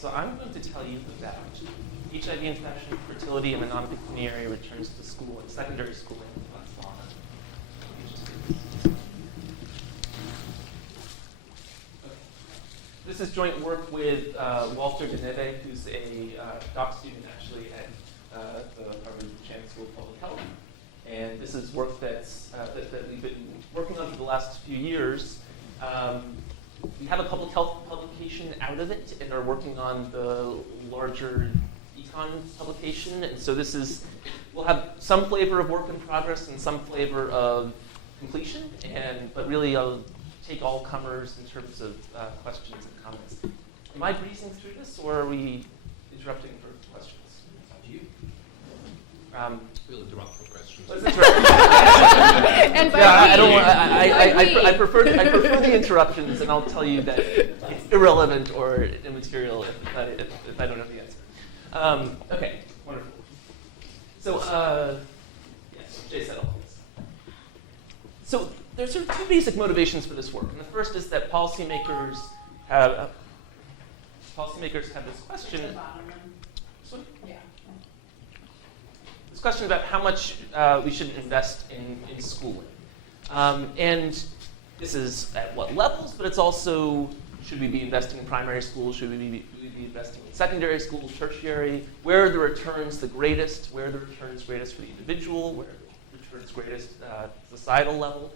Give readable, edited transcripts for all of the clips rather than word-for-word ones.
so I'm going to tell you about HIV infection, fertility, and the non pecuniary returns to school and secondary schooling in Botswana. This is joint work with Jan-Walter De Neve, who's a doc student actually at the Harvard Chan School of Public Health. And this is work that we've been working on for the last few years. We have a public health publication out of it and are working on the larger econ publication. And so we'll have some flavor of work in progress and some flavor of completion. But really, I'll take all comers in terms of questions and comments. Am I breezing through this, or are we interrupting for questions? It's up to you. We'll interrupt for questions. Let's interrupt. And by I don't want. I prefer the interruptions, and I'll tell you that it's irrelevant or immaterial if I don't have the answer. Okay, wonderful. So yes, Jay said all this. So there's sort of two basic motivations for this work, and the first is that policymakers have this question. This question about how much we should invest in schooling. And this is at what levels, but it's also, should we be investing in primary schools? Should we be investing in secondary schools, tertiary? Where are the returns the greatest? Where are the returns greatest for the individual? Where are the returns greatest at societal level?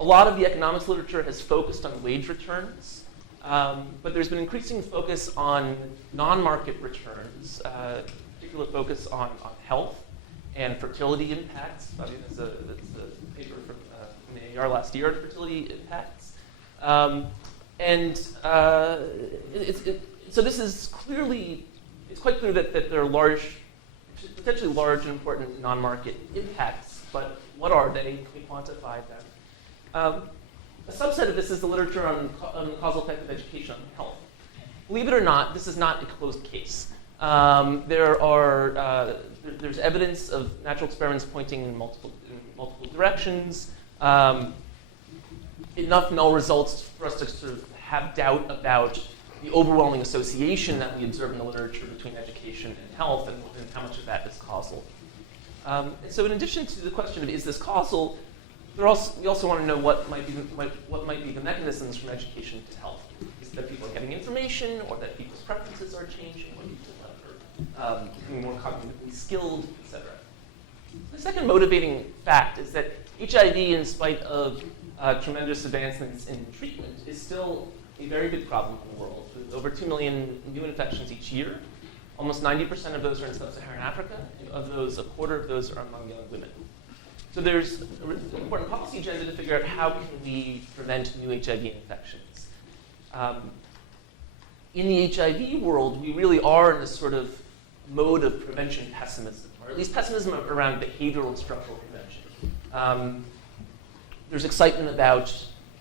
A lot of the economics literature has focused on wage returns, but there's been increasing focus on non-market returns, particular focus on health and fertility impacts. I mean, that's a paper from the AAR last year on fertility impacts. So this is clearly, it's quite clear that there are potentially large and important non-market impacts, but what are they? Can we quantify them? A subset of this is the literature on the causal effect of education on health. Believe it or not, this is not a closed case. There's evidence of natural experiments pointing in multiple directions. Enough null results for us to sort of have doubt about the overwhelming association that we observe in the literature between education and health, and how much of that is causal. And so, in addition to the question of is this causal, we also want to know what might be the mechanisms from education to health. Is it that people are getting information, or that people's preferences are changing, or people are becoming more cognitively skilled, etc. The second motivating fact is that HIV, in spite of tremendous advancements in treatment, is still a very big problem in the world. With over 2 million new infections each year, almost 90% of those are in sub-Saharan Africa, and of those, a quarter of those are among young women. So there's an important policy agenda to figure out how can we prevent new HIV infections. In the HIV world, we really are in this sort of mode of prevention pessimism, or at least pessimism around behavioral and structural prevention. There's excitement about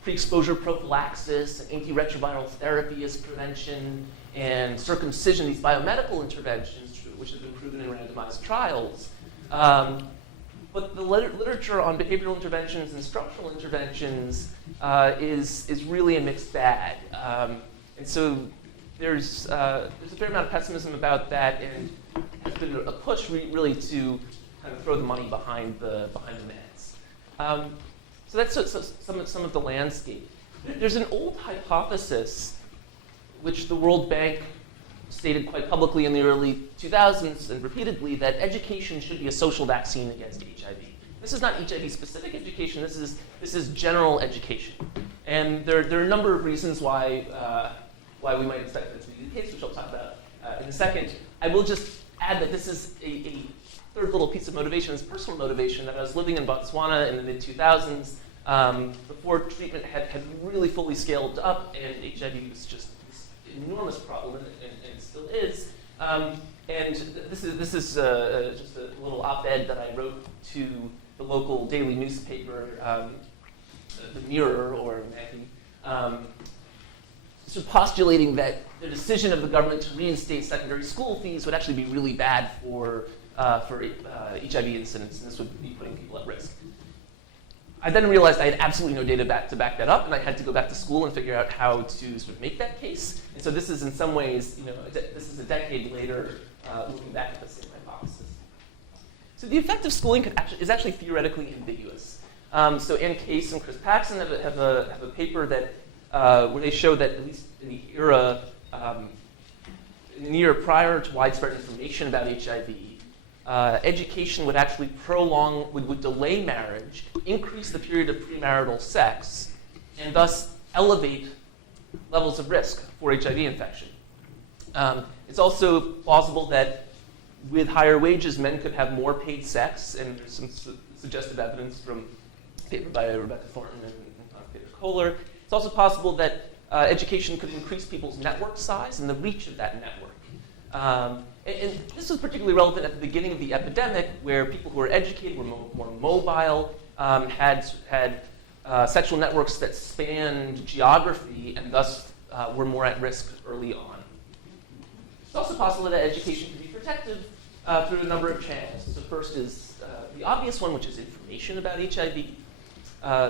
pre-exposure prophylaxis and antiretroviral therapy as prevention, and circumcision, these biomedical interventions, which have been proven in randomized trials. But the literature on behavioral interventions and structural interventions is really a mixed bag. And so there's a fair amount of pessimism about that, and has been a push really to kind of throw the money behind the meds. So that's some of the landscape. There's an old hypothesis, which the World Bank stated quite publicly in the early 2000s and repeatedly, that education should be a social vaccine against HIV. This is not HIV-specific education. This is general education, and there are a number of reasons why we might expect that to be the case, which I'll talk about in a second. I will just add that this is a third little piece of motivation, is personal motivation. That I was living in Botswana in the mid-2000s, before treatment had really fully scaled up, and HIV was just this enormous problem, and it still is. And this is just a little op-ed that I wrote to the local daily newspaper, the Mirror, or Maggie, sort of postulating that the decision of the government to reinstate secondary school fees would actually be really bad for HIV incidence, and this would be putting people at risk. I then realized I had absolutely no data to back that up, and I had to go back to school and figure out how to sort of make that case. And so this is, in some ways, this is a decade later, looking back at the same hypothesis. So the effect of schooling is actually theoretically ambiguous. So Ann Case and Chris Paxson have a paper that where they show that, at least in the era prior to widespread information about HIV, education would actually would delay marriage, increase the period of premarital sex, and thus elevate levels of risk for HIV infection. It's also plausible that with higher wages, men could have more paid sex, and there's some suggestive evidence from a paper by Rebecca Thornton and Peter Kohler. It's also possible that education could increase people's network size and the reach of that network. And this was particularly relevant at the beginning of the epidemic, where people who were educated were more mobile, had sexual networks that spanned geography, and thus were more at risk early on. It's also possible that education can be protective through a number of channels. So first is the obvious one, which is information about HIV.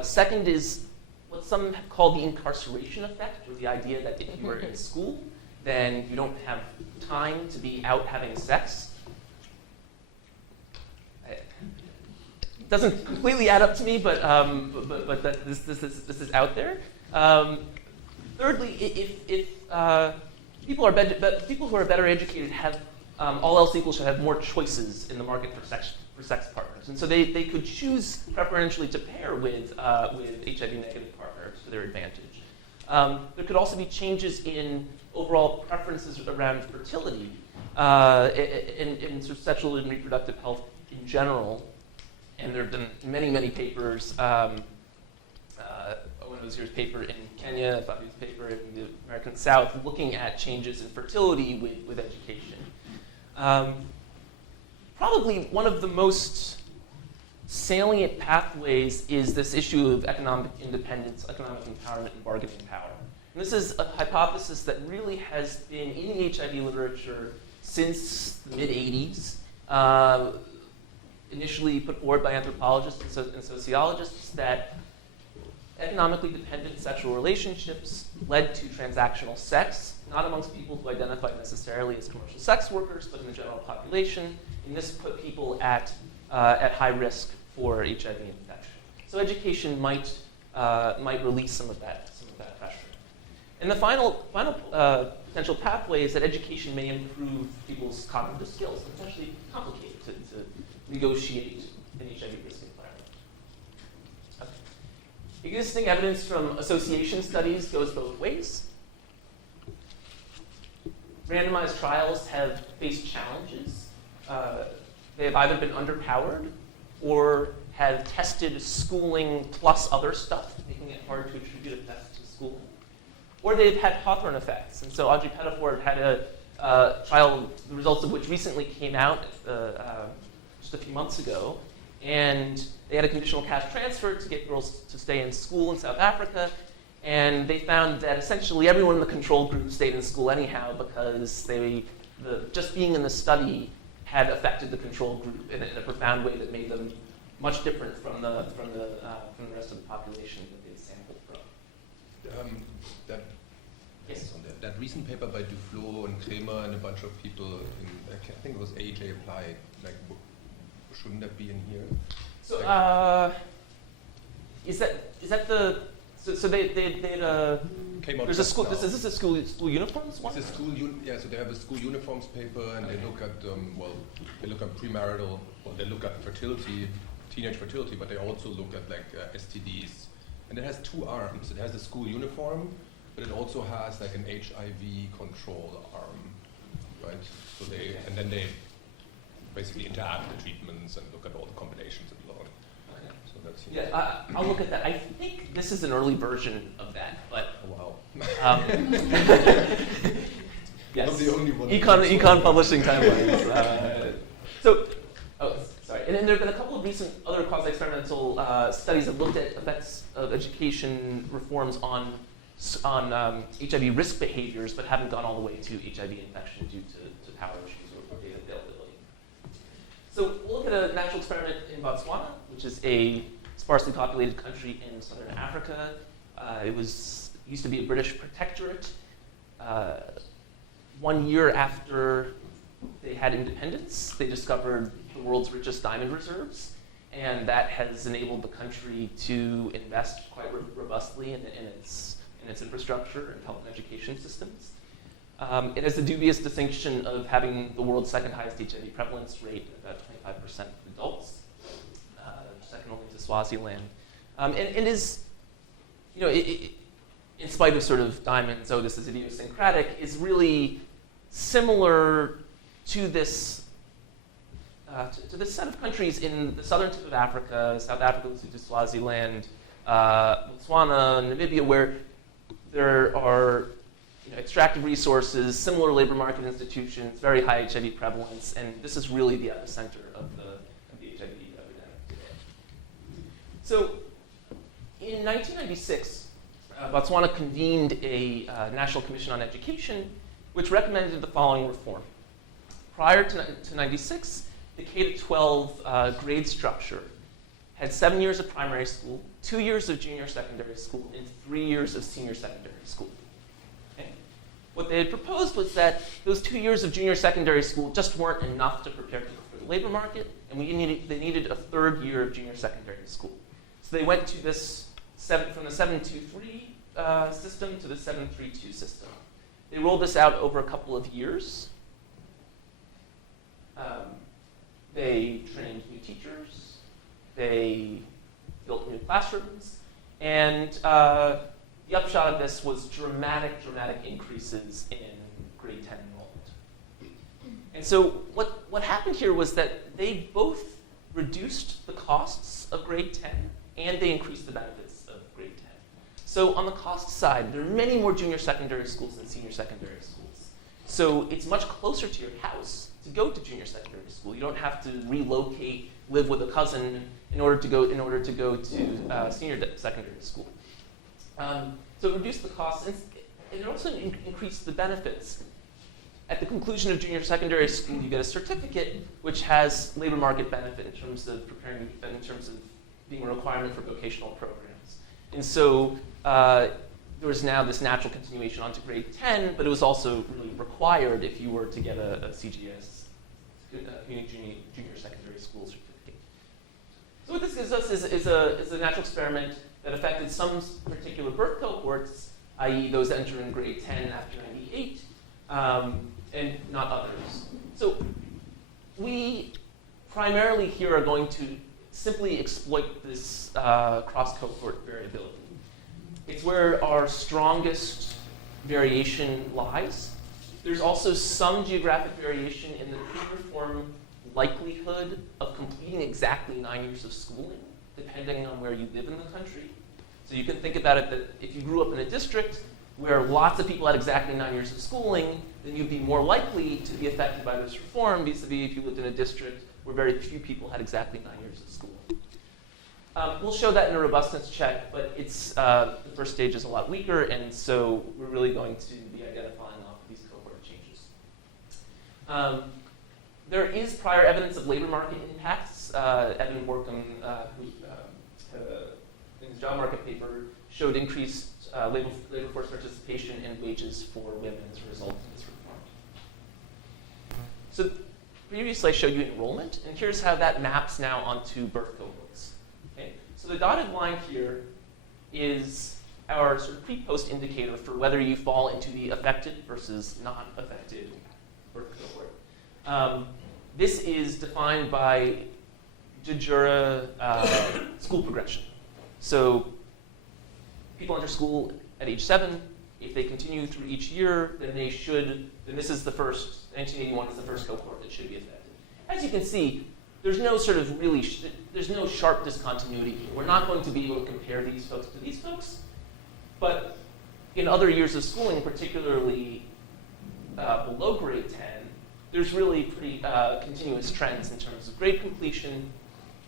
Second is what some have called the incarceration effect, or the idea that if you are in school, then you don't have time to be out having sex. It doesn't completely add up to me, but this is out there. Thirdly, if people who are better educated have all else equal should have more choices in the market for sex partners, and so they could choose preferentially to pair with HIV-negative partners to their advantage. There could also be changes in overall preferences around fertility and sort of sexual and reproductive health in general. And there have been many, many papers. Owen Ozier's paper in Kenya, Fabi's paper in the American South, looking at changes in fertility with education. Probably one of the most salient pathways is this issue of economic independence, economic empowerment, and bargaining power. And this is a hypothesis that really has been in the HIV literature since the mid-'80s, initially put forward by anthropologists and sociologists, that economically dependent sexual relationships led to transactional sex, not amongst people who identify necessarily as commercial sex workers, but in the general population. And this put people at high risk for HIV infection. So education might release some of that pressure. And the final potential pathway is that education may improve people's cognitive skills and potentially complicate it to negotiate an HIV risk environment. Okay. Existing evidence from association studies goes both ways. Randomized trials have faced challenges. They have either been underpowered or have tested schooling plus other stuff, making it hard to attribute a test to schooling. Or they've had Hawthorne effects. And so Audrey Pettiford had a trial, the results of which recently came out just a few months ago. And they had a conditional cash transfer to get girls to stay in school in South Africa. And they found that essentially everyone in the control group stayed in school anyhow because just being in the study had affected the control group in a profound way that made them much different from the rest of the population that they sampled from. Yes. That recent paper by Duflo and Kremer and a bunch of people, I think it was AJ Applied, shouldn't that be in here? So is that the so they came out there's a school. Is this a school uniforms one? It's a school so they have a school uniforms paper, and they look at they look at premarital, they look at fertility, teenage fertility, but they also look at STDs, and it has two arms. It has a school uniform, but it also has an HIV control arm, right? So then they basically interact with the treatments and look at all the combinations and so on. So that's I'll look at that. I think this is an early version of that, but wow. Yes. Not the only one. Econ publishing timelines. Sorry. And then there have been a couple of recent other quasi-experimental studies that looked at effects of education reforms on HIV risk behaviors, but haven't gone all the way to HIV infection due to power issues or data availability. So we'll look at a natural experiment in Botswana, which is a sparsely populated country in southern Africa. It used to be a British protectorate. 1 year after they had independence, they discovered the world's richest diamond reserves, and that has enabled the country to invest quite robustly in its infrastructure and health and education systems. It has the dubious distinction of having the world's second highest HIV prevalence rate, about 25% of adults, second only to Swaziland. And it is, in spite of sort of diamonds, oh, this is idiosyncratic, is really similar to this set of countries in the southern tip of Africa, South Africa, to Swaziland, Botswana, Namibia, where there are extractive resources, similar labor market institutions, very high HIV prevalence, and this is really the epicenter of the HIV epidemic today. So, in 1996, Botswana convened a National Commission on Education, which recommended the following reform. Prior to 96, the K-12 grade structure had 7 years of primary school, 2 years of junior secondary school, and 3 years of senior secondary school. Okay? What they had proposed was that those 2 years of junior secondary school just weren't enough to prepare people for the labor market, and they needed a third year of junior secondary school. So they went to this from the 723 system to the 732 system. They rolled this out over a couple of years. They trained new teachers. They built new classrooms. And the upshot of this was dramatic increases in grade 10 enrollment. And so what happened here was that they both reduced the costs of grade 10 and they increased the benefits of grade 10. So on the cost side, there are many more junior secondary schools than senior secondary schools. So it's much closer to your house to go to junior secondary school. You don't have to relocate, live with a cousin in order to go to senior secondary school. So it reduced the costs, and it also increased the benefits. At the conclusion of junior secondary school, you get a certificate which has labor market benefit in terms of being a requirement for vocational programs. And so there was now this natural continuation onto grade 10, but it was also really required if you were to get a CGS, Community Junior Secondary School certificate. So what this gives us is a natural experiment that affected some particular birth cohorts, i.e. those entering grade 10 after 98, and not others. So we primarily here are going to simply exploit this cross-cohort variability. It's where our strongest variation lies. There's also some geographic variation in the pre-reform likelihood of completing exactly 9 years of schooling, depending on where you live in the country. So you can think about it that if you grew up in a district where lots of people had exactly 9 years of schooling, then you'd be more likely to be affected by this reform vis-a-vis if you lived in a district where very few people had exactly 9 years of schooling. We'll show that in a robustness check, but it's the first stage is a lot weaker, and so we're really going to be identifying off these cohort changes. There is prior evidence of labor market impacts. Evan Borkham, who in his job market paper, showed increased labor force participation and wages for women as a result of this reform. So previously I showed you enrollment, and here's how that maps now onto birth cohorts. Okay? So the dotted line here is our sort of pre-post indicator for whether you fall into the affected versus not affected birth cohort. This is defined by de jure school progression. So people enter school at age 7. If they continue through each year, then this is the first, 1981 is the first cohort that should be affected. As you can see, there's no sort of there's no sharp discontinuity here. We're not going to be able to compare these folks to these folks, but in other years of schooling, particularly below grade 10, there's really pretty continuous trends in terms of grade completion,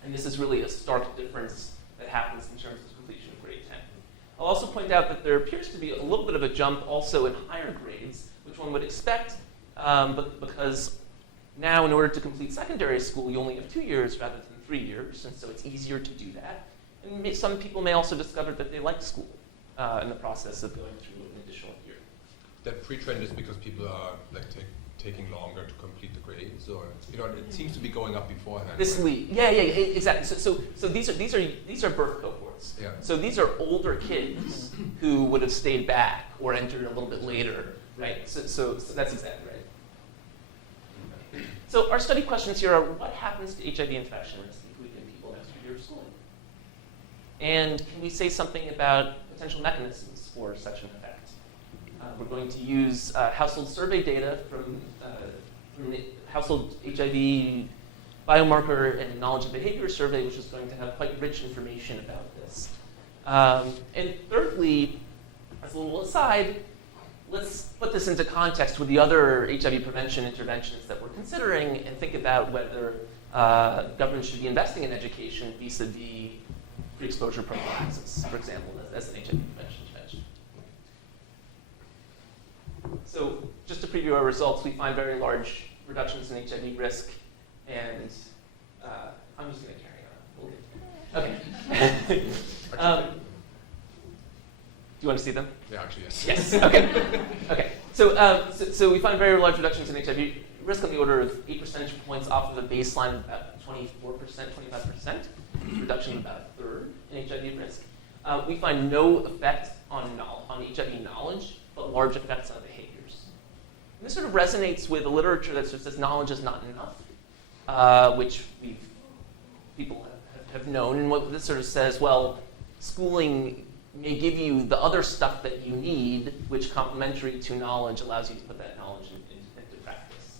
and this is really a stark difference that happens in terms of completion of grade 10. I'll also point out that there appears to be a little bit of a jump also in higher grades, which one would expect, but because now in order to complete secondary school, you only have 2 years rather than 3 years, and so it's easier to do that. And some people may also discover that they like school in the process of going through an additional year. That pre-trend is because people are like taking longer to complete the grades, or it seems to be going up beforehand. Yeah, exactly. So these are birth cohorts. Yeah. So these are older kids who would have stayed back or entered a little bit later, right? So that's exactly right. So our study questions here are: what happens to HIV infection risk if we give people an extra year of schooling? And can we say something about potential mechanisms for such an effect? We're going to use household survey data from the Household HIV Biomarker and Knowledge and Behavior Survey, which is going to have quite rich information about this. And thirdly, as a little aside, let's put this into context with the other HIV prevention interventions that we're considering and think about whether government should be investing in education vis-a-vis pre-exposure prophylaxis, for example, as an HIV prevention intervention. So just to preview our results, we find very large reductions in HIV risk, and I'm just going to carry on. Okay. Do you want to see them? Yeah, actually, yes. Yes. Okay. Okay. So we find very large reductions in HIV risk on the order of 8 percentage points off of a baseline of about 24%, 25%. Reduction of about a third in HIV risk. We find no effect on HIV knowledge, but large effects on behaviors. And this sort of resonates with the literature that sort of says knowledge is not enough, which people have known. And what this sort of says, well, schooling may give you the other stuff that you need, which complementary to knowledge allows you to put that knowledge into practice.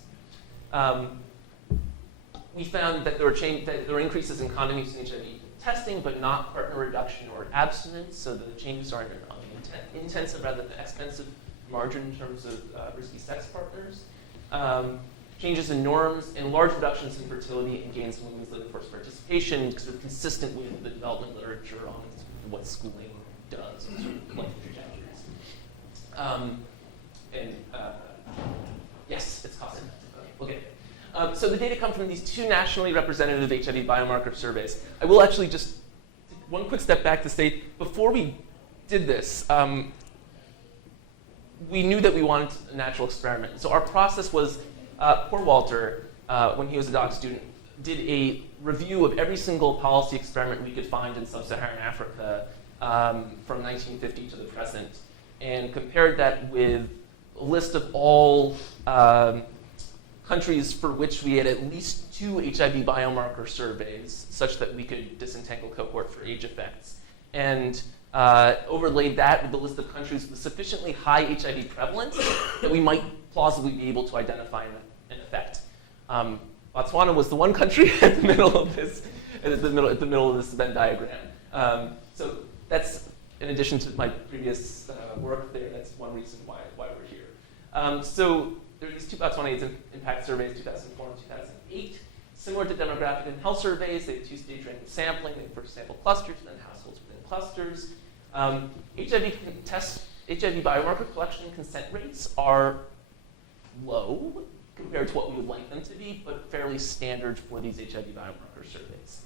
We found that there were increases in condom use and HIV testing, but not partner reduction or abstinence. So the changes are on the intensive rather than expensive margin in terms of risky sex partners. Changes in norms and large reductions in fertility and gains in women's labor force participation, sort of consistent with the development literature on what schooling does and sort of life trajectories. Yes, it's cost effective. Okay, we'll get it. So the data come from these two nationally representative HIV biomarker surveys. I will actually just take one quick step back to say, before we did this, we knew that we wanted a natural experiment. So our process was, poor Walter, when he was a doc student, did a review of every single policy experiment we could find in sub-Saharan Africa from 1950 to the present, and compared that with a list of all countries for which we had at least 2 HIV biomarker surveys, such that we could disentangle cohort for age effects, and overlaid that with the list of countries with sufficiently high HIV prevalence that we might plausibly be able to identify an effect. Botswana was the one country at the middle of this, at the middle of this Venn diagram. So that's, in addition to my previous work there, that's one reason why we're here. So there are these 2 Botswana AIDS impact surveys, 2004 and 2008. Similar to demographic and health surveys, they have 2-stage random sampling. They first sample clusters, then households within clusters. HIV biomarker collection consent rates are low compared to what we would like them to be, but fairly standard for these HIV biomarker surveys.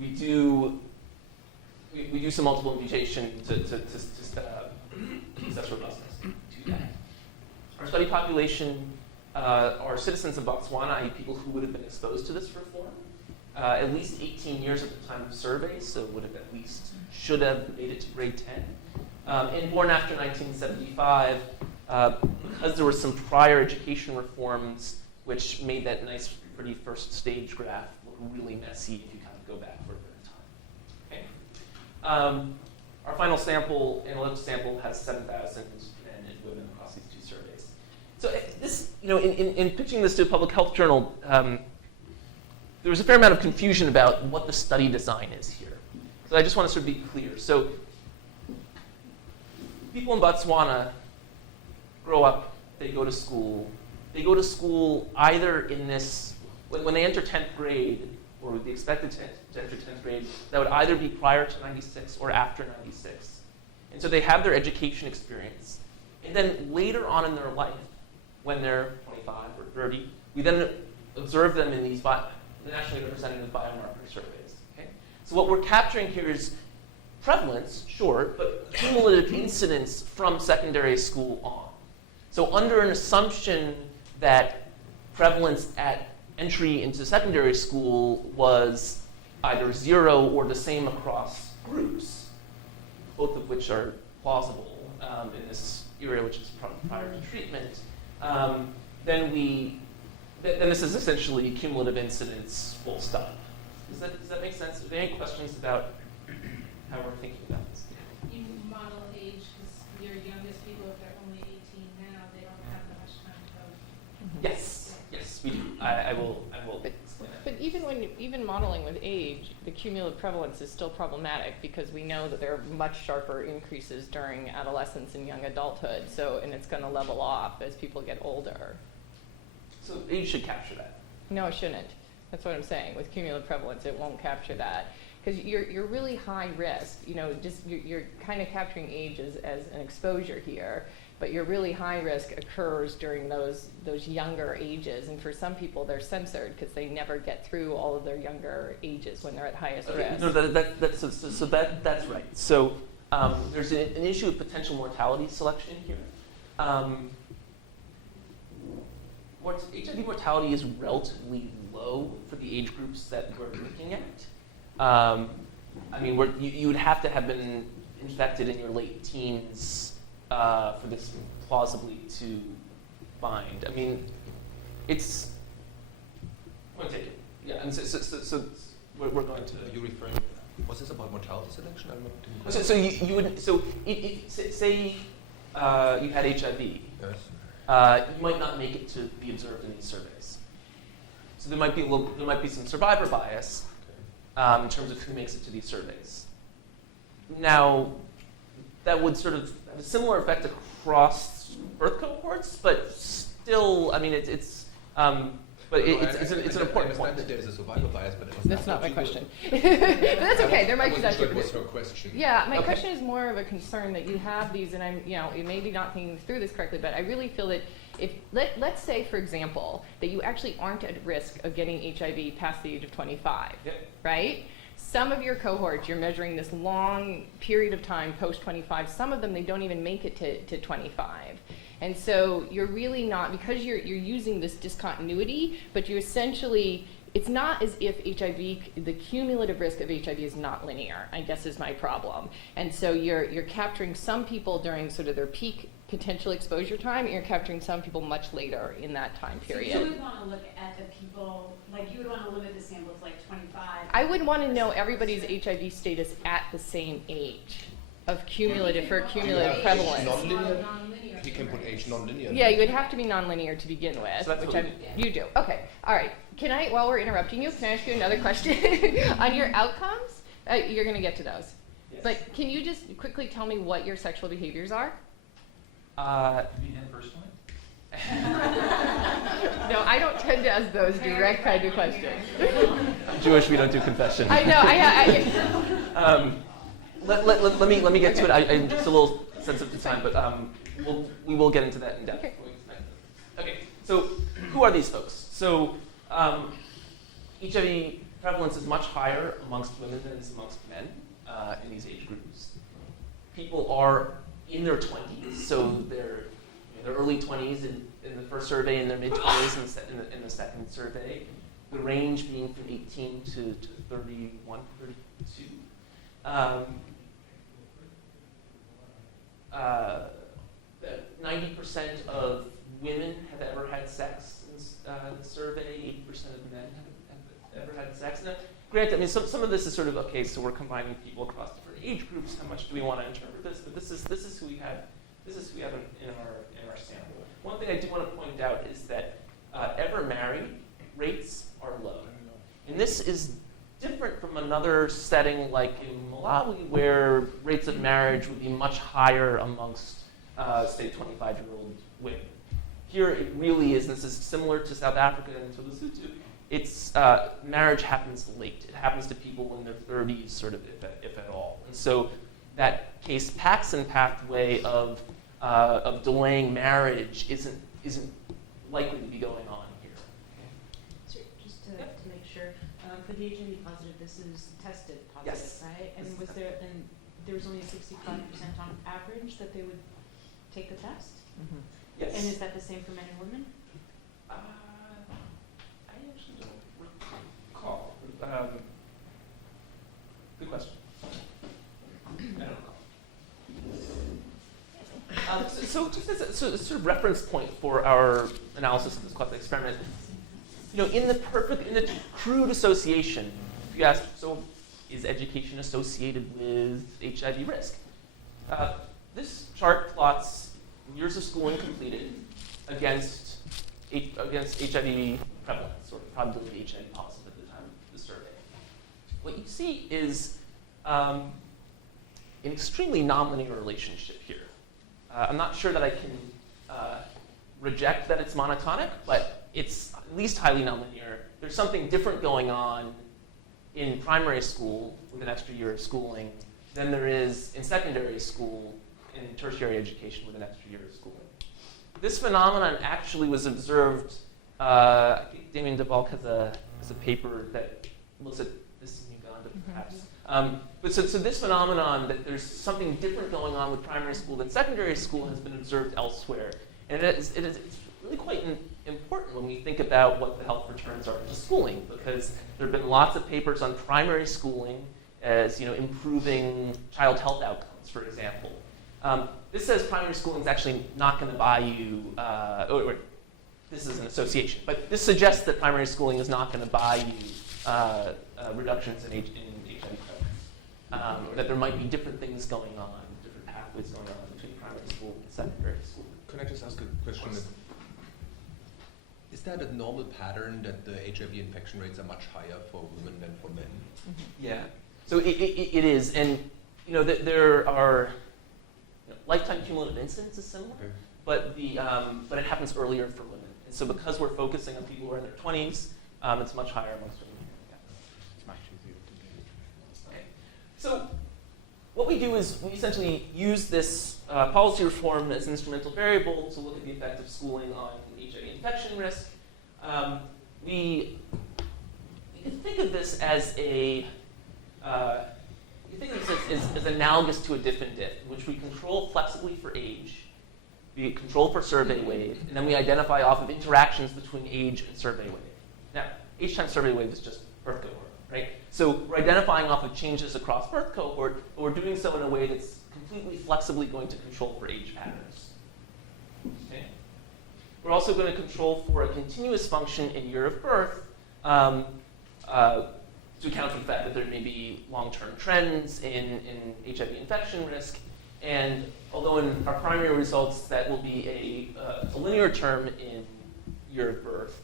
We do some multiple imputation to assess robustness to that. Our study population are citizens of Botswana, i.e. people who would have been exposed to this reform, at least 18 years at the time of survey, so would have at least, should have made it to grade 10. And born after 1975, because there were some prior education reforms which made that nice, pretty first stage graph look really messy if you kind of go back further in time. Okay. Our final sample, analytic sample, has 7,000 men and women across these 2 surveys. So this, in pitching this to a public health journal, there was a fair amount of confusion about what the study design is here. So I just want to sort of be clear. So people in Botswana grow up, they go to school. They go to school either in this, when they enter 10th grade, or would be expected to enter 10th grade, that would either be prior to 96 or after 96. And so they have their education experience. And then later on in their life, when they're 25 or 30, we then observe them in these nationally representative biomarker surveys. Okay? So what we're capturing here is prevalence, sure, but cumulative incidence from secondary school on. So under an assumption that prevalence at entry into secondary school was either 0 or the same across groups, both of which are plausible in this area, which is prior to treatment, then this is essentially cumulative incidence, full stop. Does that make sense? Are there any questions about how we're thinking about this? You model age because your youngest people, if they're only 18 now, they don't have that much time to go. Yes, we do. I will explain that. But even modeling with age, the cumulative prevalence is still problematic because we know that there are much sharper increases during adolescence and young adulthood. And it's going to level off as people get older. So age should capture that. No, it shouldn't. That's what I'm saying. With cumulative prevalence, it won't capture that because you're really high risk. You're kind of capturing age as an exposure here. But your really high risk occurs during those younger ages, and for some people they're censored because they never get through all of their younger ages when they're at highest risk. No, that's right. So there's an issue of potential mortality selection here. HIV mortality is relatively low for the age groups that we're looking at. You would have to have been infected in your late teens for this plausibly to find. It's. I'm going to take it. Yeah, and so we're going to. Are you referring? Was this about mortality selection? I'm not. So you would. So say you had HIV. Yes. You might not make it to be observed in these surveys. So there might be some survivor bias in terms of who makes it to these surveys. Now, that would sort of have a similar effect across birth cohorts, but still, it's an important point. That there is a survival bias, but that's not my question. But that's okay. There might be that. It was her question. Yeah, my question is more of a concern that you have these, and I'm, you may be not thinking through this correctly, but I really feel that if let's say, for example, that you actually aren't at risk of getting HIV past the age of 25, right? Some of your cohorts, you're measuring this long period of time post 25. Some of them, they don't even make it to 25. And so you're really not, because you're using this discontinuity, but you essentially, it's not as if HIV, the cumulative risk of HIV is not linear, I guess is my problem. And so you're capturing some people during sort of their peak potential exposure time, and you're capturing some people much later in that time period. So you would want to look at the people, like you would want to limit the sample to like 25. I would want to know everybody's HIV status at the same age of cumulative for cumulative prevalence. Non-linear? He can put age non-linear. Yeah, you would have to be non-linear to begin with, So which you do. Okay, all right. Can I, while we're interrupting you, can I ask you another question? On your outcomes, you're going to get to those. Yes. But can you just quickly tell me what your sexual behaviors are? Me personally? No, I don't tend to ask those direct kind of questions. I'm Jewish, we don't do confession. I know. Let me get to it. I'm just a little sensitive to time, but we will get into that in depth. Okay, so who are these folks? So HIV prevalence is much higher amongst women than it is amongst men in these age groups. People are in their 20s, so they're their early 20s in the first survey, in their mid-20s in the second survey. The range being from 18 to 31, 32. 90% of women have ever had sex in the survey. 80% of men have ever had sex. Now, granted, some of this is sort of okay. So we're combining people across different age groups. How much do we want to interpret this? But this is who we have. This is who we have in our sample. One thing I do want to point out is that ever married rates are low, and this is different from another setting like in Malawi, where rates of marriage would be much higher amongst, say, 25-year-old women. Here it really is, and this is similar to South Africa and to Lesotho, it's marriage happens late. It happens to people in their 30s, sort of, if at all. And so that case-Paxson pathway of delaying marriage isn't likely to be going on here. So just to make sure, For the HIV positive, this is tested positive, Yes. right? And This is was there, and there was only a 65% on average that they would take the test? Yes. And is that the same for men and women? I actually don't recall. Good question. I don't recall. So just as a sort of reference point for our analysis of this quantified experiment, in the crude association, if you ask, so is education associated with HIV risk? This chart plots years of schooling completed against HIV prevalence, or probability of HIV positive at the time of the survey. What you see is an extremely nonlinear relationship here. I'm not sure that I can reject that it's monotonic, but it's at least highly nonlinear. There's something different going on in primary school with an extra year of schooling than there is in secondary school and tertiary education with an extra year of schooling. This phenomenon actually was observed, I think Damien DeValk has a paper that looks at this in Uganda, perhaps. But so this phenomenon that there's something different going on with primary school than secondary school has been observed elsewhere. And it's really quite important when we think about what the health returns are to schooling, because there have been lots of papers on primary schooling as improving child health outcomes, for example. This says primary schooling is actually not going to buy you, this is an association, but this suggests that primary schooling is not going to buy you reductions in HIV prevalence, or that there might be different things going on, different pathways going on between primary school and secondary school. Can I just ask a question? Is that a normal pattern that the HIV infection rates are much higher for women than for men? Yeah. So it is, and there are lifetime cumulative incidence is similar, Okay. but it happens earlier for women. And so because we're focusing on people who are in their 20s, it's much higher amongst women. Yeah. It's much easier to do. Okay. So what we do is we essentially use this policy reform as an instrumental variable to look at the effect of schooling on HIV infection risk. We can think of this as as analogous to a diff and diff, in which we control flexibly for age, we control for survey wave, and then we identify off of interactions between age and survey wave. Now, age times survey wave is just birth cohort, right? So we're identifying off of changes across birth cohort, but we're doing so in a way that's completely flexibly going to control for age patterns. Okay? We're also going to control for a continuous function in year of birth to account for the fact that there may be long-term trends in HIV infection risk. And although in our primary results that will be a linear term in year of birth,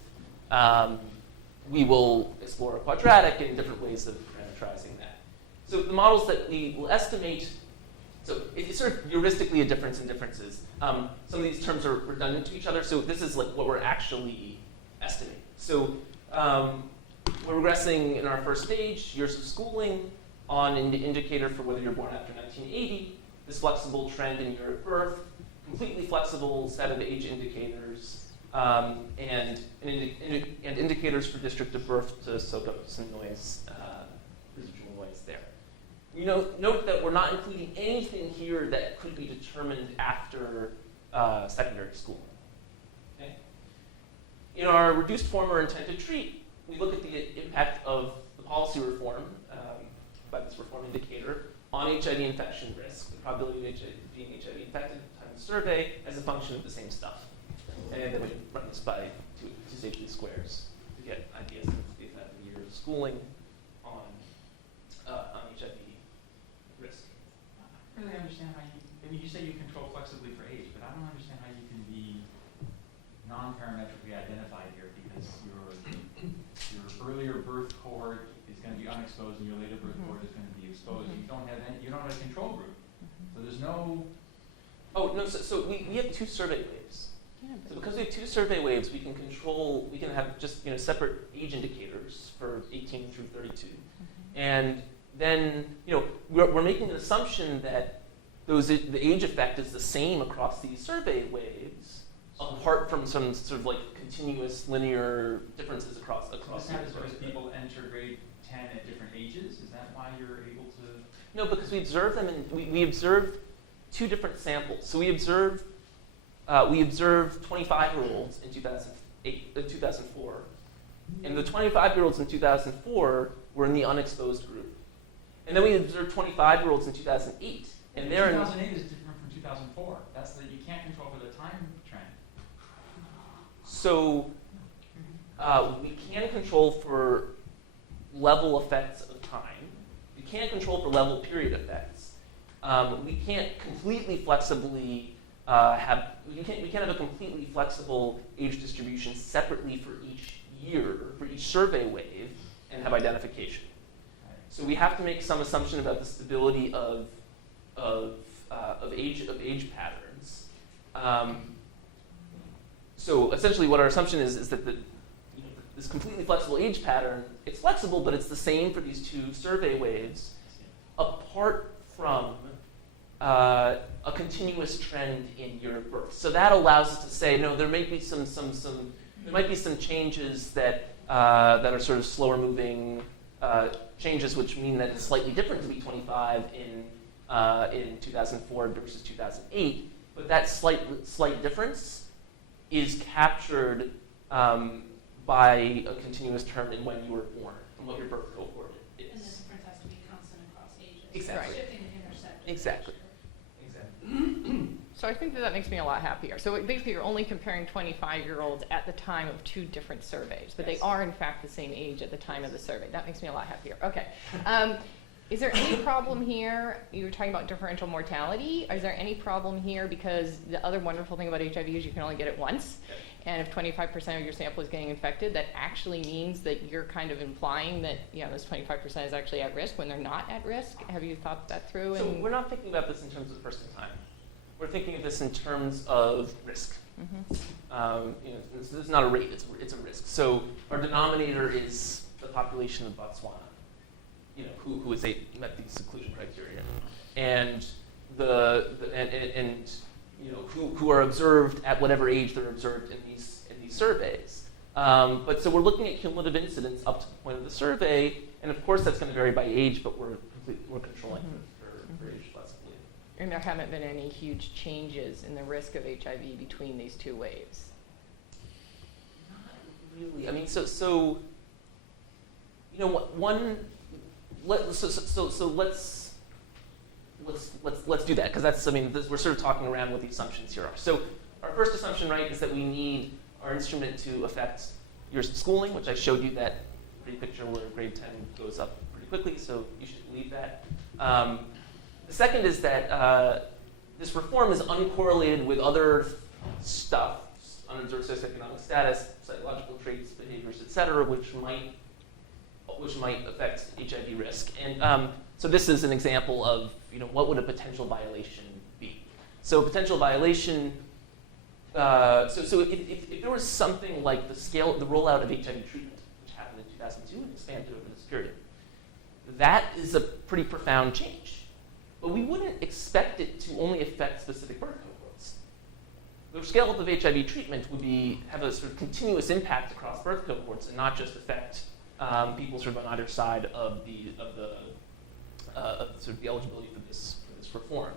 we will explore a quadratic and different ways of parameterizing that. So the models that we will estimate, so it's sort of heuristically a difference in differences. Some of these terms are redundant to each other, so this is like what we're actually estimating. So we're regressing in our first stage, years of schooling, on an indicator for whether you're born after 1980, this flexible trend in year of birth, completely flexible set of age indicators, and indicators for district of birth to soak up some noise, residual noise there. Note that we're not including anything here that could be determined after secondary school. Okay? In our reduced form or intent to treat, we look at the impact of the policy reform by this reform indicator on HIV infection risk, the probability of being HIV infected at the time of the survey as a function of the same stuff. And then we run this by two safety squares to get ideas of the effect of years of schooling on HIV risk. I don't really understand how you say you control flexibly for age, but I don't understand how you can be non-parametrically identified here because your earlier birth cohort is going to be unexposed and your later birth cohort is going to be exposed. You don't have a control group. So there's no... Oh, no, so we have two survey waves. Yeah, So because we have two survey waves, we can have just separate age indicators for 18 through 32. And then we're making an assumption that the age effect is the same across these survey waves, apart from some sort of like continuous linear differences across This happens because people enter grade 10 at different ages? Is that why you're able to? No, because we observed them, and we observed two different samples. So we observed 25-year-olds in 2004, and the 25-year-olds in 2004 were in the unexposed group. And then we observed 25-year-olds in 2008, and they're in 2008 is different from 2004. That's that you can't control for the time trend. So we can control for level effects of time. We can't control for level period effects. We can't completely flexibly we can't have a completely flexible age distribution separately for each year, for each survey wave, and have identification. So we have to make some assumption about the stability of age patterns. So essentially, what our assumption is that this completely flexible age pattern, it's flexible, but it's the same for these two survey waves, apart from a continuous trend in year of birth. So that allows us to say, no, there might be some changes that are sort of slower moving changes, which mean that it's slightly different to be 25 in 2004 versus 2008. But that slight difference is captured by a continuous term in when you were born and what your birth cohort is. And the difference has to be constant across ages. Exactly. Shifting and intersecting. Exactly. So I think that makes me a lot happier. So basically, you're only comparing 25-year-olds at the time of two different surveys, but Yes. they are in fact the same age at the time of the survey. That makes me a lot happier. Okay. Is there any problem here? You were talking about differential mortality. Is there any problem here? Because the other wonderful thing about HIV is you can only get it once. Yes. And if 25% of your sample is getting infected, that actually means that you're kind of implying that this 25% is actually at risk when they're not at risk. Have you thought that through? So we're not thinking about this in terms of first in time. We're thinking of this in terms of risk. Mm-hmm. This is not a rate; it's a risk. So our denominator is the population of Botswana, who met the seclusion criteria, and who are observed at whatever age they're observed in these surveys. But so we're looking at cumulative incidence up to the point of the survey, and of course that's going to vary by age, but we're controlling for age flexibly. And there haven't been any huge changes in the risk of HIV between these two waves. Not really. I mean, let's do that, because that's, we're sort of talking around what the assumptions here are. So our first assumption, right, is that we need our instrument to affect your schooling, which I showed you that pretty picture where grade 10 goes up pretty quickly, so you should believe that. The second is that this reform is uncorrelated with other stuff, unobserved socioeconomic status, psychological traits, behaviors, et cetera, which might affect HIV risk. And so this is an example of what would a potential violation be. So potential violation. So if there was something like the rollout of HIV treatment, which happened in 2002 and expanded over this period, that is a pretty profound change. But we wouldn't expect it to only affect specific birth cohorts. The scale-up of HIV treatment would have a sort of continuous impact across birth cohorts and not just affect people sort of on either side of the eligibility for this reform.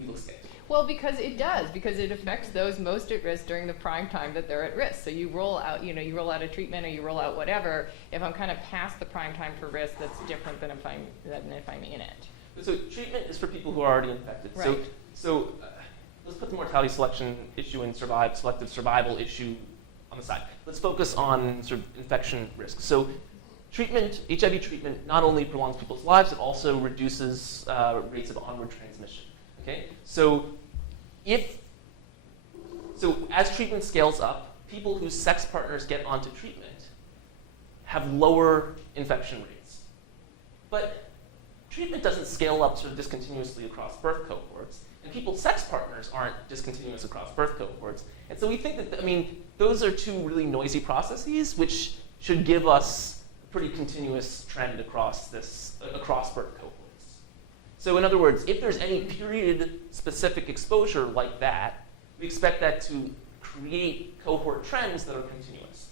You look skeptical. Well, because it affects those most at risk during the prime time that they're at risk. So you roll out a treatment or you roll out whatever. If I'm kind of past the prime time for risk, that's different than if I'm in it. So treatment is for people who are already infected. Right. So let's put the mortality selection issue and selective survival issue on the side. Let's focus on sort of infection risk. So HIV treatment not only prolongs people's lives, it also reduces rates of onward transmission. Okay, so as treatment scales up, people whose sex partners get onto treatment have lower infection rates. But treatment doesn't scale up sort of discontinuously across birth cohorts, and people's sex partners aren't discontinuous across birth cohorts. And so we think that, those are two really noisy processes, which should give us a pretty continuous trend across birth cohorts. So in other words, if there's any period-specific exposure like that, we expect that to create cohort trends that are continuous.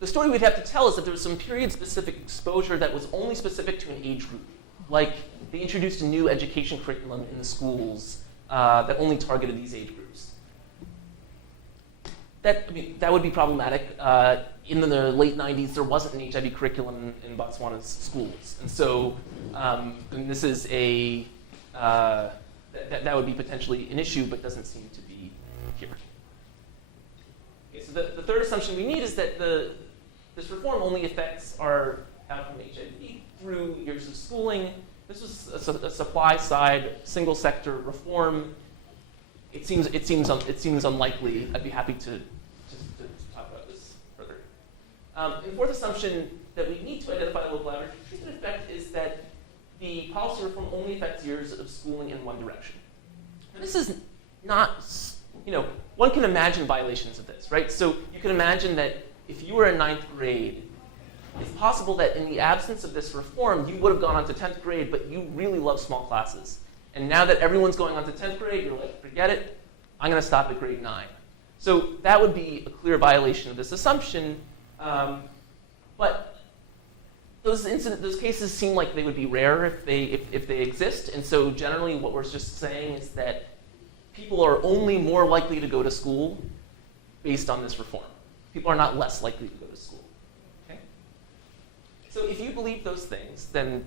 the story we'd have to tell is that there was some period-specific exposure that was only specific to an age group. Like, they introduced a new education curriculum in the schools that only targeted these age groups. That would be problematic. In the late 90s, there wasn't an HIV curriculum in Botswana's schools. And so and this is that would be potentially an issue, but doesn't seem to be here. Okay, so the third assumption we need is that this reform only affects our outcome HIV through years of schooling. This was a supply-side, single-sector reform. It seems unlikely. I'd be happy to talk about this further. The fourth assumption that we need to identify the local average treatment effect is that the policy reform only affects years of schooling in one direction. And this is not, one can imagine violations of this, right? So you can imagine that if you were in 9th grade, it's possible that in the absence of this reform, you would have gone on to 10th grade, but you really love small classes. And now that everyone's going on to 10th grade, you're like, forget it, I'm going to stop at grade 9. So that would be a clear violation of this assumption. But those cases seem like they would be rare if they exist. And so generally what we're just saying is that people are only more likely to go to school based on this reform. People are not less likely to go to school. Okay? So if you believe those things, then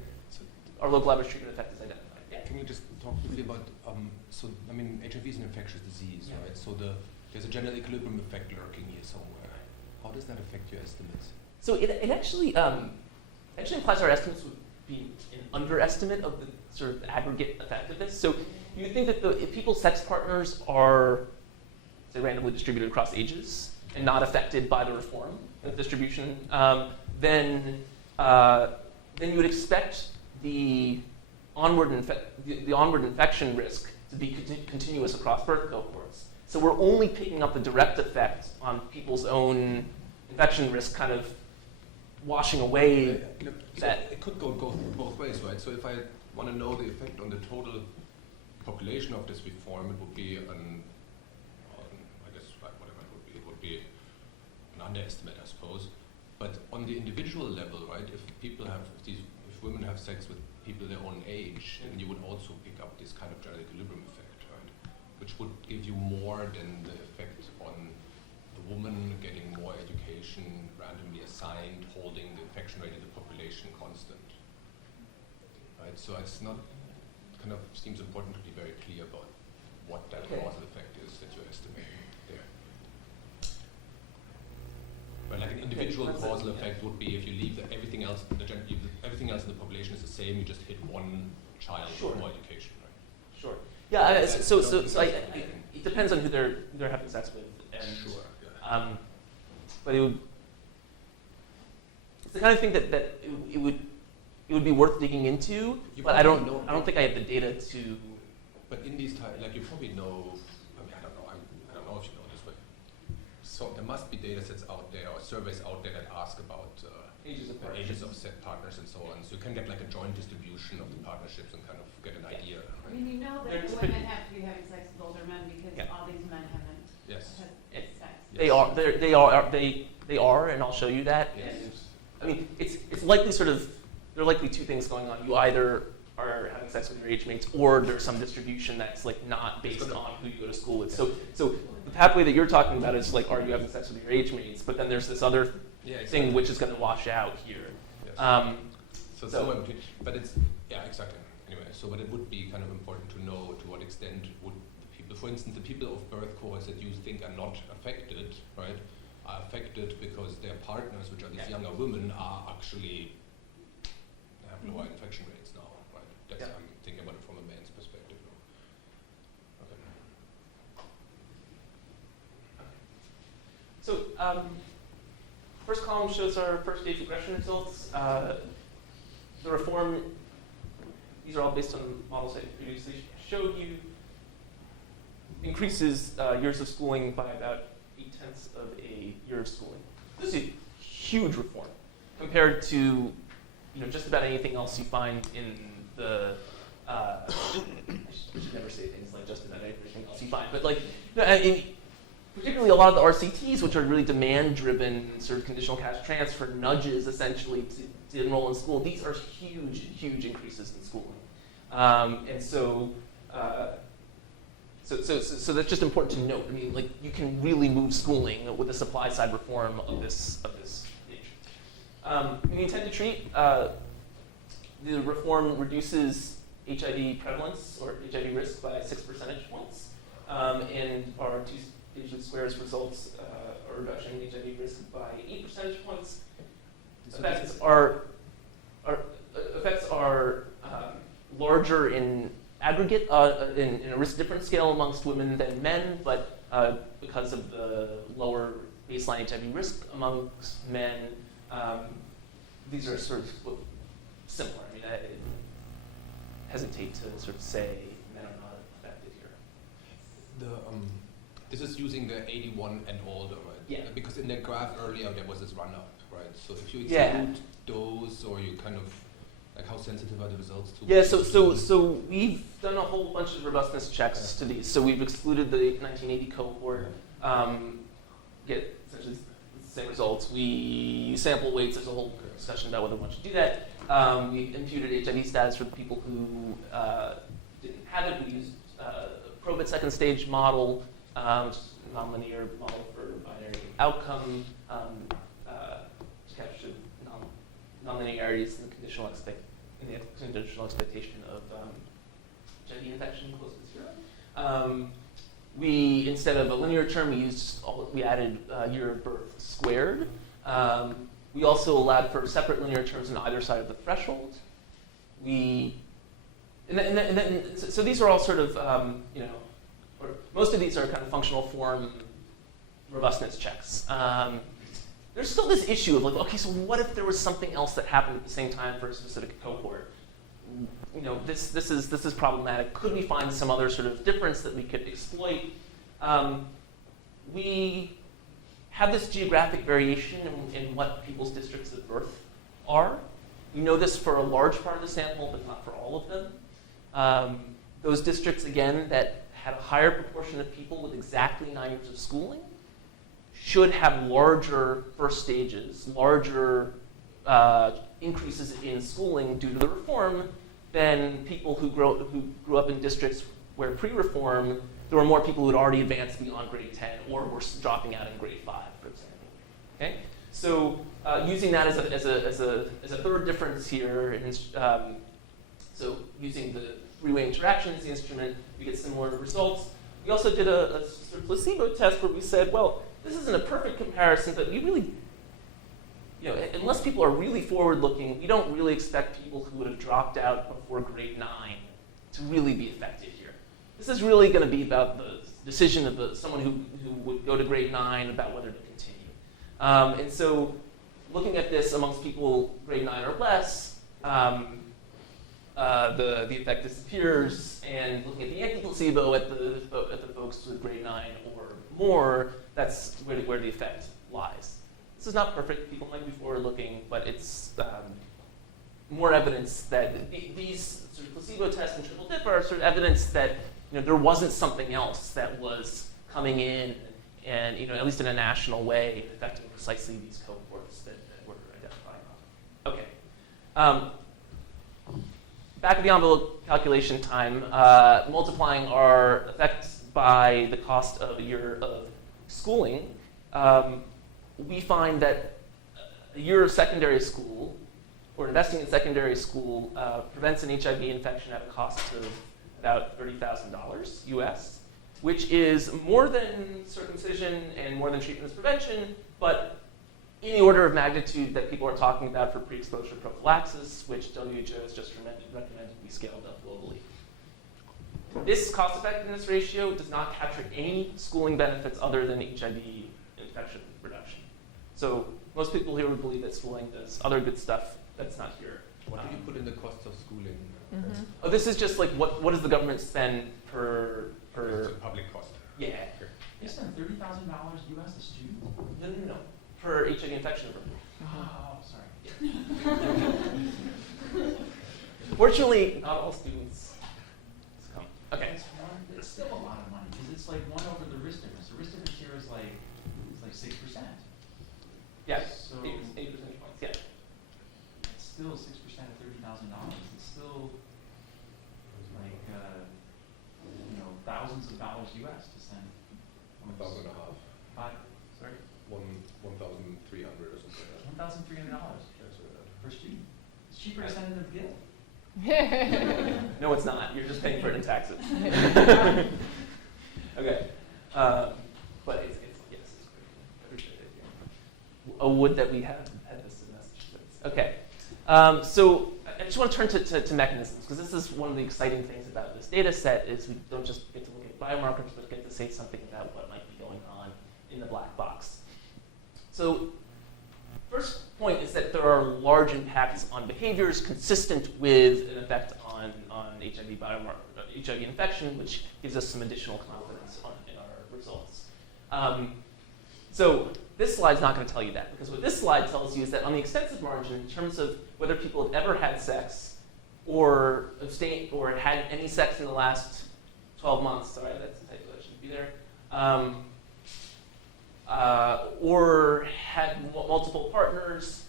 our local average treatment effect is identified. Yeah? Can you just talk briefly about, HIV is an infectious disease, Yeah. right? So there's a general equilibrium effect lurking here somewhere. How does that affect your estimates? So it actually implies our estimates would be an underestimate of the sort of aggregate effect of this. So you would think that if people's sex partners are, say, randomly distributed across ages and not affected by the reform of distribution, then you would expect the onward infection risk to be continuous across birth cohorts. So we're only picking up the direct effect on people's own infection risk, kind of washing away that. It could go both ways, right? So if I want to know the effect on the total population of this reform, it would be it would be an underestimate, I suppose. But on the individual level, right? If women have sex with people their own age, then you would also pick up this kind of general equilibrium effect, right? Which would give you more than the effect on the woman getting more education, randomly assigned, holding the infection rate in the population constant. Right? So it's not, kind of seems important to be very clear about what that causal effect is that you're estimating there. But like an individual causal effect would be if you leave everything else in the population is the same, you just hit one child with more education, right? Sure. Yeah. It depends on who they're having sex with, and sure. Yeah. but it's the kind of thing that it would be worth digging into. But I don't think I have the data to. But in these times, like you probably know. I don't know if you know this, but so there must be data sets out there or surveys out there that ask about ages of set partners and so on. So you can get like a joint distribution of the partnerships and kind of get an idea. I Right? mean, you know that the women have to be having sex with older men because all these men haven't Yes. had sex. They are, and I'll show you that. Yes. And, I mean, it's likely there are likely two things going on. You either are having sex with your age mates, or there's some distribution that's like not based on who you go to school with. So the pathway that you're talking about is like, are you having sex with your age mates? But then there's this other thing which is going to wash out here. Yes. But it's exactly. Anyway, but it would be kind of important to know to what extent would the people, for instance, the people of birth cohorts that you think are not affected, right, are affected because their partners, which are these younger women, are actually have lower infection rates now, right? That's I'm thinking about it from a man's perspective. Okay. So first column shows our first stage regression results. The reform, these are all based on models I previously showed you, increases years of schooling by about 0.8 of a year of schooling. This is a huge reform compared to just about anything else you find in the I should never say things like just about anything else you find, but like particularly a lot of the RCTs, which are really demand-driven, sort of conditional cash transfer nudges, essentially, to enroll in school, these are huge, huge increases in schooling. And so that's just important to note. I mean, like, you can really move schooling with a supply-side reform of this nature. We intend to treat, the reform reduces HIV prevalence or HIV risk by 6 percentage points, and our two-stage least squares results a reduction in HIV risk by 8 percentage points. Effects are larger in aggregate, in a risk difference scale amongst women than men, but because of the lower baseline HIV risk amongst men, these are sort of similar. I mean, I hesitate to sort of say men are not affected here. This is using the 81 and older, right? Yeah. Because in the graph earlier there was this run-up, right? So if you Yeah. exclude those, or you kind of, like, how sensitive are the results to? Yeah, so we've done a whole bunch of robustness checks to these. So we've excluded the 1980 cohort, get essentially the same results. We use sample weights. There's a whole discussion about whether one should do that. We imputed HIV status for the people who didn't have it. We used a probate second stage model, which is a nonlinear model for binary outcome, to capture nonlinearities in the conditional expectation of HIV infection close to 0. We, instead of a linear term, we added year of birth squared. We also allowed for separate linear terms on either side of the threshold. So these are all sort of, or most of these are kind of functional form robustness checks. There's still this issue of, like, okay, so what if there was something else that happened at the same time for a specific cohort? This is problematic. Could we find some other sort of difference that we could exploit? We have this geographic variation in what people's districts of birth are. We know this for a large part of the sample, but not for all of them. Those districts, again, that had a higher proportion of people with exactly 9 years of schooling should have larger first stages, larger increases in schooling due to the reform than people who grew up in districts where pre-reform there were more people who had already advanced beyond grade 10 or were dropping out in grade 5, for example. Okay? So using that as a third difference here, so using the three-way interaction as the instrument, we get similar results. We also did a sort of placebo test where we said, well, this isn't a perfect comparison, but we really, unless people are really forward-looking, we don't really expect people who would have dropped out before grade 9 to really be affected here. This is really going to be about the decision of someone who would go to grade 9 about whether to continue. And so looking at this amongst people grade 9 or less, the effect disappears, and looking at the anti-placebo at the folks with grade 9 or more, that's where the effect lies. This is not perfect. People might be forward-looking, but it's more evidence that these sort of placebo tests and triple dip are sort of evidence that there wasn't something else that was coming in and at least in a national way affecting precisely these cohorts that we're identifying. Okay. Back of the envelope calculation time, multiplying our effects by the cost of a year of schooling, we find that a year of secondary school, or investing in secondary school, prevents an HIV infection at a cost of about $30,000 US, which is more than circumcision and more than treatment as prevention, but in the order of magnitude that people are talking about for pre-exposure prophylaxis, which WHO has just recommended we scaled up globally. This cost-effectiveness ratio does not capture any schooling benefits other than HIV infection reduction. So most people here would believe that schooling does other good stuff that's not here. What do you put in the cost of schooling? Mm-hmm. Oh, this is just like what does the government spend per It's a public cost. yeah. They spend $30,000 US a student? No. Per HIV infection. Oh, sorry. Fortunately, not all students come. Okay. It's still a lot of money, because it's like 1/4 for the risk difference? The risk difference here is like 6%. Yes, So 8 percentage points, yeah. it's still 6% of $30,000. It's still like thousands of dollars US to send. 1,500. Sorry, 1,300 or something like that. $1,300 That's what I- per student. It's cheaper to send them to McGill. No, it's not. You're just paying for it in taxes. Okay. But it's yes, it's great. I appreciate it. Yeah. Oh, would that we had this in Massachusetts. Okay. So I just want to turn to mechanisms, because this is one of the exciting things about this data set is we don't just get to look at biomarkers, but get to say something about what might be going on in the black box. So first point is that there are large impacts on behaviors consistent with an effect on HIV biomarker, HIV infection, which gives us some additional confidence in our results. So this slide's not going to tell you that, because what this slide tells you is that on the extensive margin, in terms of whether people have ever had sex or abstained or had any sex in the last 12 months, sorry, that's a typo, that shouldn't be there, or had multiple partners,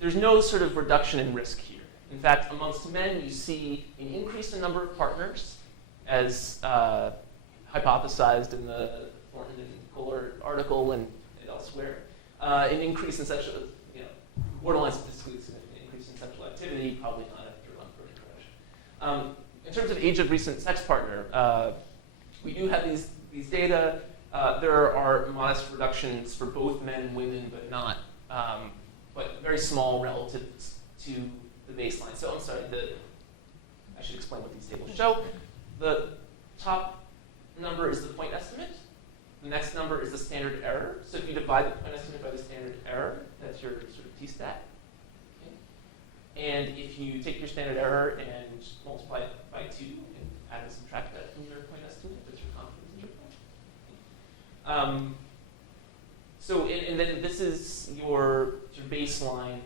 there's no sort of reduction in risk here. In fact, amongst men, you see an increase in number of partners, as hypothesized in the Thornton and Kohler article and elsewhere. An increase in sexual, borderline statistically significant increase in sexual activity, probably not after unproven correction. In terms of age of recent sex partner, we do have these data. There are modest reductions for both men and women, but not, but very small relative to the baseline. So I'm sorry, I should explain what these tables show. The top number is the point estimate. The next number is the standard error. So if you divide the point estimate by the standard error, that's your sort of t-stat. Okay? And if you take your standard error and multiply it by 2 and add and subtract that from your point estimate, that's your confidence interval. So and then this is your sort of baseline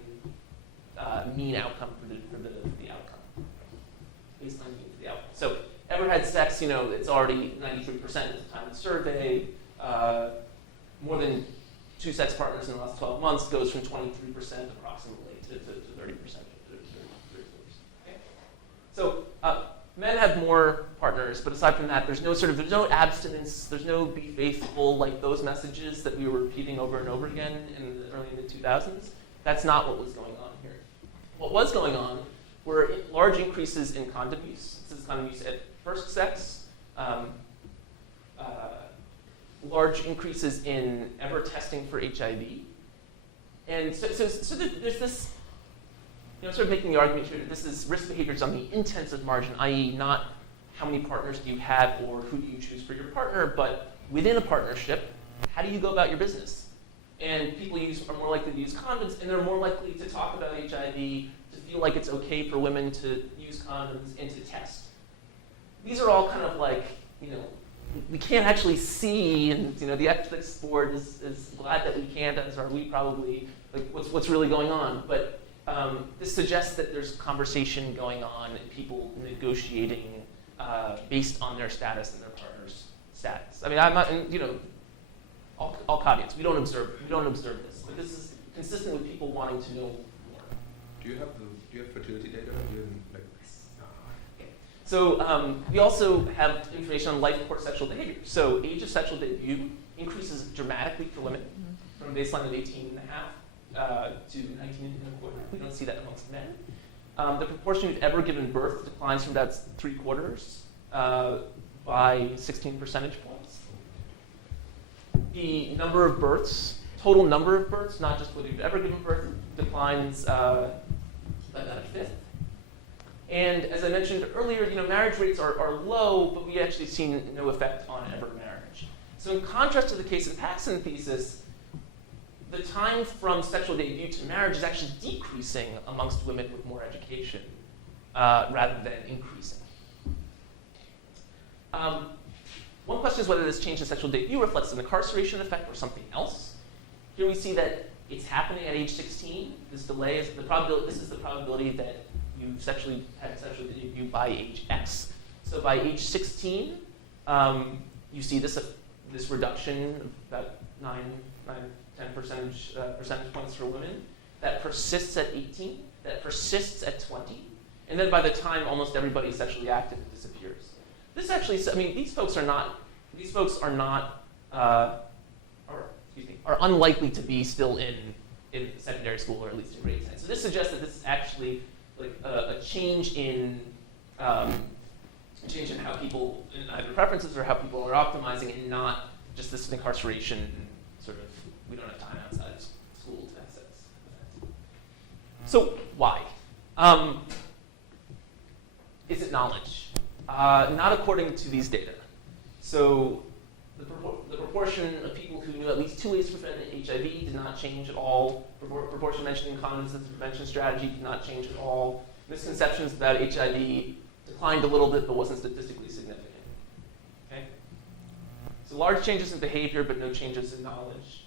mean outcome for the outcome. Baseline mean for the outcome. So ever had sex, it's already 93% at the time of the survey. More than 2 sex partners in the last 12 months goes from 23% approximately to 30%. Okay? So men have more partners, but aside from that, there's no abstinence, there's no be faithful, like those messages that we were repeating over and over again in the early mid-2000s. That's not what was going on here. What was going on were large increases in condom use. This is condom use at first sex. Large increases in ever testing for HIV. And so there's this, sort of making the argument here that this is risk behaviors on the intensive margin, i.e. not how many partners do you have or who do you choose for your partner, but within a partnership, how do you go about your business? And people are more likely to use condoms, and they're more likely to talk about HIV, to feel like it's okay for women to use condoms and to test. These are all kind of like, we can't actually see, and the ethics board is glad that we can't, as are we probably, like what's really going on. But this suggests that there's conversation going on and people negotiating based on their status and their partner's status. I mean, I'm not, all caveats. We don't observe this, but this is consistent with people wanting to know more. Do you have fertility data? Do you have, So we also have information on life course sexual behavior. So age of sexual debut increases dramatically for women from a baseline of 18 and a half to 19 and a quarter. We don't see that amongst men. The proportion who've ever given birth declines from about 3/4 by 16 percentage points. The number of births, total number of births, not just whether you've ever given birth, declines by about a fifth. And as I mentioned earlier, marriage rates are low, but we actually seen no effect on ever marriage. So in contrast to the case of Paxson thesis, the time from sexual debut to marriage is actually decreasing amongst women with more education rather than increasing. One question is whether this change in sexual debut reflects an incarceration effect or something else. Here we see that it's happening at age 16. This delay is the probability. This is the probability that you had sexual debut by age X. So by age 16, you see this this reduction of about 10 percentage points for women, that persists at 18, that persists at 20, and then by the time almost everybody is sexually active, it disappears. This actually, I mean, these folks are unlikely to be still in secondary school, or at least in grade 10. So this suggests that this is actually like a change in how people, in either preferences or how people are optimizing, and not just this incarceration sort of, we don't have time outside of school to have sex. So why? Is it knowledge? Not according to these data. So the proportion of people who knew at least 2 ways to prevent HIV did not change at all. Proportion mentioned in condoms as a prevention strategy did not change at all. Misconceptions about HIV declined a little bit, but wasn't statistically significant. Okay? So large changes in behavior, but no changes in knowledge.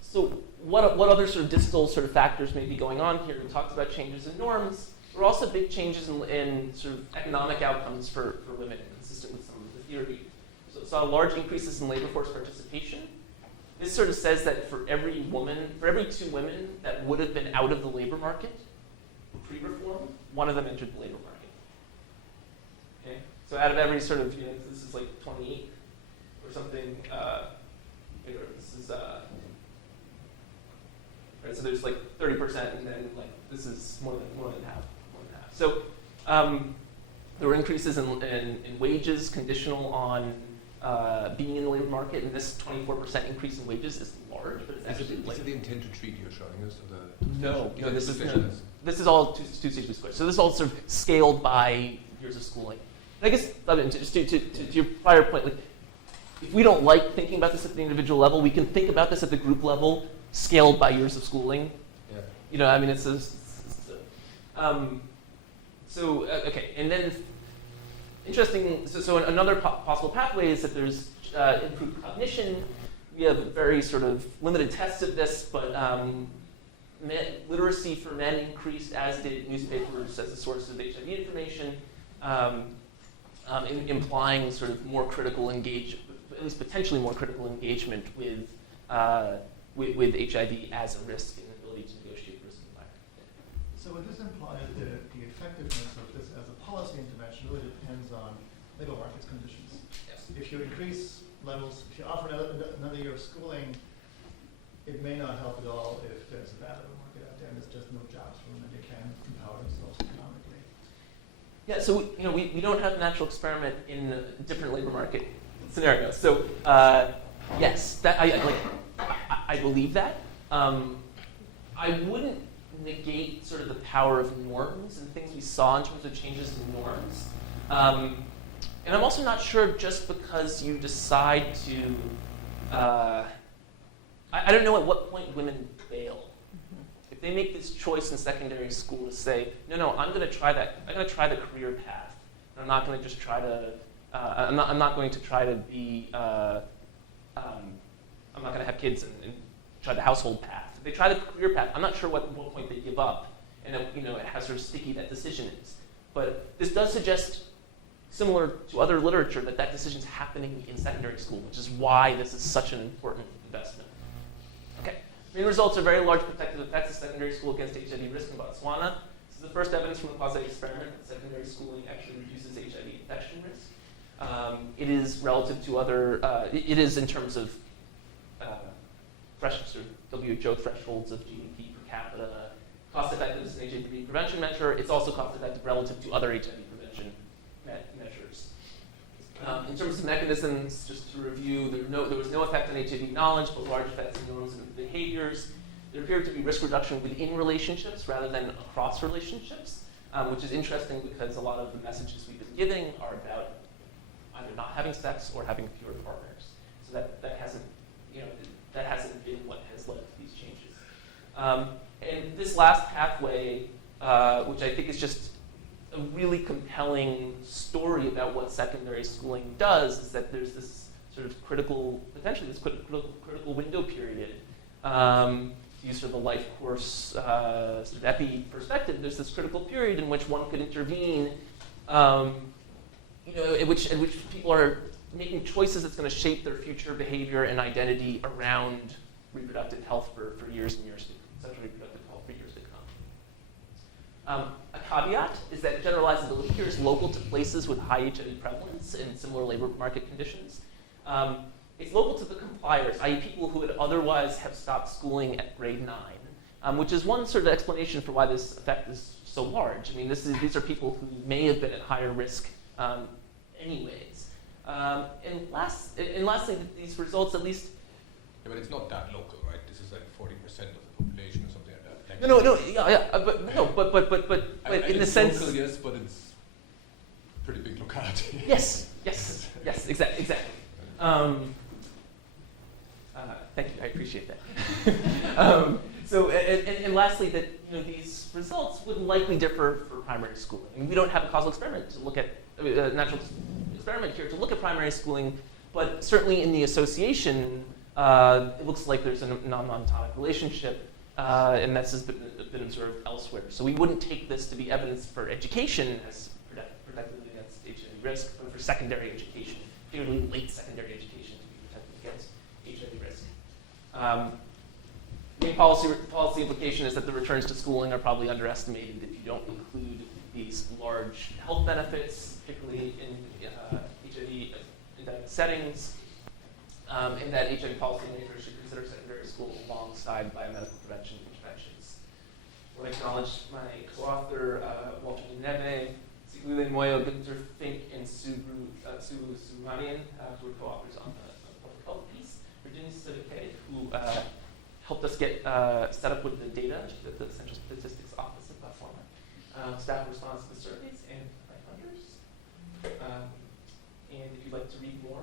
So what other sort of distal sort of factors may be going on here? We talked about changes in norms. There are also big changes in sort of economic outcomes for women, consistent with some of the theory. So saw large increases in labor force participation. This sort of says that for every 2 women that would have been out of the labor market pre-reform, 1 of them entered the labor market. Okay? So out of every sort of, this is like 28 or something. This is right. So there's like 30%, and then like this is more than half. So there were increases in wages conditional on being in the labor market, and this 24% increase in wages is large, but it's actually Is it the intent to treat you're showing us? No, this is all two-stage squared. So this is all sort of scaled by years of schooling. And I guess, just to your prior point, like, if we don't like thinking about this at the individual level, we can think about this at the group level, scaled by years of schooling. Yeah. I mean, okay, and then interesting. So another possible pathway is that there's improved cognition. We have very sort of limited tests of this, but literacy for men increased, as did newspapers as a source of HIV information, implying sort of more critical engagement, at least potentially more critical engagement with HIV as a risk and ability to negotiate risk environment. So would this imply that the effectiveness of this as a policy intervention really depends on labor markets conditions? Yes. If you increase levels, if you offer another year of schooling, it may not help at all if there's a bad labor market out there and there's just no jobs for them and they can empower themselves economically. Yeah, so we don't have a natural experiment in different labor market scenarios. So yes, that I believe that. I wouldn't negate sort of the power of norms and things we saw in terms of changes in norms. And I'm also not sure just because you decide to, I don't know at what point women bail. If they make this choice in secondary school to say, no, I'm going to try that. I'm going to try the career path. I'm not going to just try to. I'm not going to try to be. I'm not going to have kids and try the household path. If they try the career path, I'm not sure what point they give up, and how sort of sticky that decision is. But this does suggest, similar to other literature, that decision's happening in secondary school, which is why this is such an important investment. Okay, main results are very large protective effects of secondary school against HIV risk in Botswana. This is the first evidence from a quasi-experiment that secondary schooling actually reduces HIV infection risk. It is relative to other, it is in terms of WHO thresholds of GDP per capita, cost effectiveness in HIV prevention measure. It's also cost effective relative to other HIV prevention measures. In terms of mechanisms, just to review, there was no effect on HIV knowledge, but large effects in norms and behaviors. There appeared to be risk reduction within relationships rather than across relationships, which is interesting because a lot of the messages we've been giving are about either not having sex or having fewer partners. So that hasn't been what has led to these changes. And this last pathway, which I think is just a really compelling story about what secondary schooling does, is that there's this sort of potentially this critical window period. To use sort of a life course sort of epi perspective, there's this critical period in which one could intervene, in which people are making choices that's going to shape their future behavior and identity around reproductive health for years and years to come, sexual reproductive health for years to come. A caveat is that generalizability here is local to places with high HIV prevalence and similar labor market conditions. It's local to the compliers, i.e. people who would otherwise have stopped schooling at grade 9, which is one sort of explanation for why this effect is so large. I mean, these are people who may have been at higher risk anyways. And lastly, these results at least... Yeah, but it's not that local, right? This is like 40% of the population or something like that. Like but in the it's sense... local, yes, but it's pretty big locality. Yes, exactly. Thank you, I appreciate that. And lastly, that these results would likely differ for primary schooling. I mean, we don't have a causal experiment to look at, a natural experiment here to look at primary schooling, but certainly in the association, it looks like there's a non-monotonic relationship, and this has been observed elsewhere. So we wouldn't take this to be evidence for education as protective against HIV risk, but for secondary education, particularly late secondary education to be protected against HIV risk. Main policy implication is that the returns to schooling are probably underestimated if you don't include these large health benefits, particularly in HIV endemic settings, and that HIV policymakers should consider secondary school alongside biomedical prevention interventions. I want to acknowledge my co-author, Jan-Walter De Neve, Sigulin Moyo, Günther Fink, and Subu Subramanian, who were co-authors on the public health piece. Virginia Sidike, who helped us get set up with the data at the Central Statistics Office in Botswana. Staff response to the surveys and my funders. And if you'd like to read more,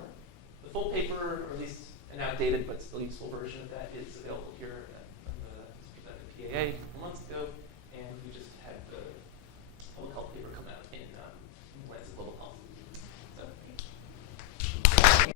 the full paper, or at least an outdated but still useful version of that, is available here at the PAA a couple months ago. And we just had the public health paper come out